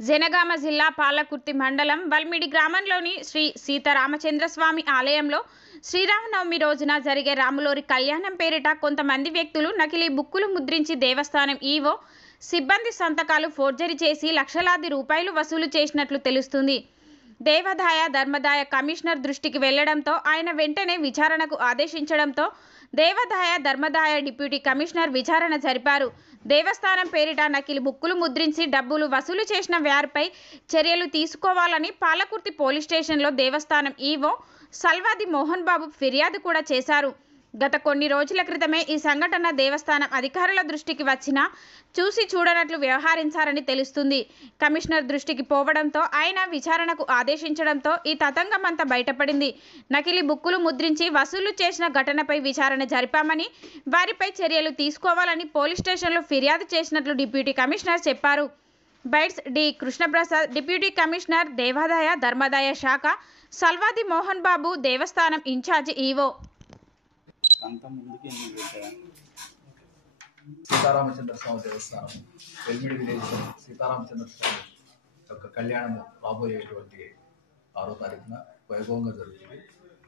జనగామ జిల్లా పాలకుర్తి మండలం వల్మిడి గ్రామంలోని శ్రీ సీతారామచంద్రస్వామి ఆలయంలో శ్రీరామనవమి రోజున జరిగే రాములోరి కళ్యాణం పేరిట కొంతమంది వ్యక్తులు నకిలీ బుక్కులు ముద్రించి దేవస్థానం ఈవో సిబ్బంది సంతకాలు ఫోర్జరీ చేసి లక్షలాది రూపాయలు వసూలు చేసినట్లు తెలుస్తుంది. దేవాదాయ ధర్మదాయ కమిషనర్ దృష్టికి వెళ్లడంతో ఆయన వెంటనే విచారణకు ఆదేశించడంతో దేవాదాయ ధర్మదాయ డిప్యూటీ కమిషనర్ విచారణ జరిపారు. దేవస్థానం పేరిట నకిలీ బుక్కులు ముద్రించి డబ్బులు వసూలు చేసిన వారిపై చర్యలు తీసుకోవాలని పాలకుర్తి పోలీస్ స్టేషన్లో దేవస్థానం ఈవో సల్వాది మోహన్ బాబు ఫిర్యాదు కూడా చేశారు. గత కొన్ని రోజుల క్రితమే ఈ సంఘటన దేవస్థానం అధికారుల దృష్టికి వచ్చినా చూసి చూడనట్లు వ్యవహరించారని తెలుస్తుంది. కమిషనర్ దృష్టికి పోవడంతో ఆయన విచారణకు ఆదేశించడంతో ఈ తతంగమంతా బయటపడింది. నకిలీ బుక్కులు ముద్రించి వసూలు చేసిన ఘటనపై విచారణ జరిపామని, వారిపై చర్యలు తీసుకోవాలని పోలీస్ స్టేషన్లో ఫిర్యాదు చేసినట్లు డిప్యూటీ కమిషనర్ చెప్పారు. Bites D Krishnaprasad, deputy commissioner, దేవాదాయ ధర్మాదాయ శాఖ, సల్వాది మోహన్ బాబు, దేవస్థానం ఇన్ఛార్జి ఈవో. సీతారామచంద్ర స్వామి దేవస్థానం వెల్మిడి విలేజ్ సీతారామచంద్ర స్వామి యొక్క కళ్యాణము రాబోయేటువంటి 6వ తారీఖున వైభవంగా జరుగుతుంది.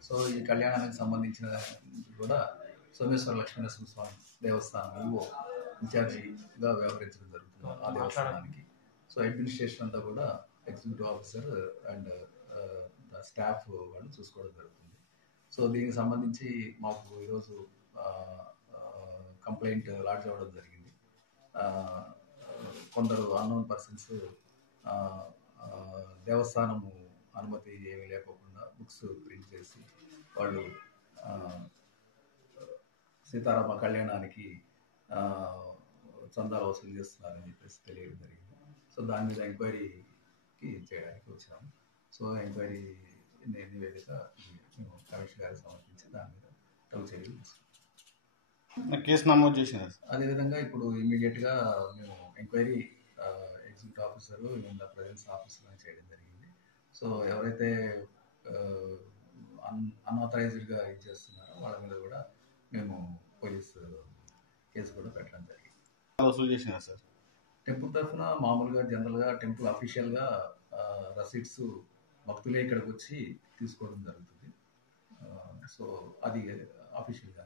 సో ఈ కళ్యాణానికి సంబంధించిన కూడా సోమేశ్వర లక్ష్మీనరసింహ స్వామి దేవస్థానం ఈవో ఇన్ఛార్జిగా వ్యవహరించడం జరుగుతుంది ఆ దేవస్థానానికి. సో అడ్మినిస్ట్రేషన్ అంతా కూడా ఎగ్జిక్యూటివ్ ఆఫీసర్ అండ్ స్టాఫ్ వాళ్ళు చూసుకోవడం జరుగుతుంది. సో దీనికి సంబంధించి మాకు ఈరోజు కంప్లైంట్ లాడ్జ్ అవ్వడం జరిగింది. కొందరు అన్నోన్ పర్సన్స్ దేవస్థానము అనుమతి ఏమీ లేకోకుండా బుక్స్ ప్రింట్ చేసి వాళ్ళు సీతారామ కళ్యాణానికి చందాలు వసూలు చేస్తున్నారని చెప్పేసి తెలియడం జరిగింది. సో దాని మీద ఎంక్వైరీకి చేయడానికి వచ్చినాము. సో ఎంక్వైరీ నివేదిక మేము కమిషనర్ గారికి సమర్పించి దాని మీద తగు చర్యలు తీసుకున్నాం. కేసు నమోదు చేసినారు. అదేవిధంగా ఇప్పుడు ఇమీడియట్గా మేము enquiry executive officer in the presence ఆఫీసర్గా చేయడం జరిగింది. సో ఎవరైతే అన్ఆథరైజ్డ్గా ఇది చేస్తున్నారో వాళ్ళ మీద కూడా మేము పోలీస్ కేసు కూడా పెట్టడం జరిగింది. వసూలు చేసినారు సార్. టెంపుల్ తరఫున మామూలుగా జనరల్గా టెంపుల్ అఫీషియల్గా రసీట్స్ భక్తులే ఇక్కడికి వచ్చి తీసుకోవడం జరుగుతుంది. సో అది అఫీషియల్గా